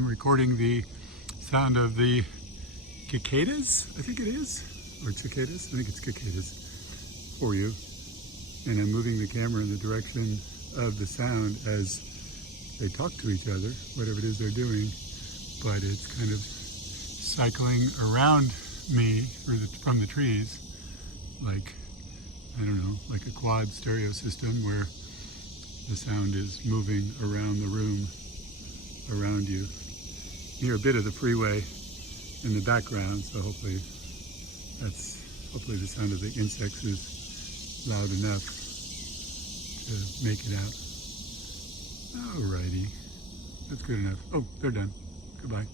I'm recording the sound of the cicadas, I think it is, or cicadas, I think it's cicadas for you. And I'm moving the camera in the direction of the sound as they talk to each other, whatever it is they're doing, but it's kind of cycling around me from the trees, like, I don't know, like a quad stereo system where the sound is moving around the room around you. You hear a bit of the freeway in the background, so hopefully the sound of the insects is loud enough to make it out. Alrighty, that's good enough. Oh, they're done. Goodbye.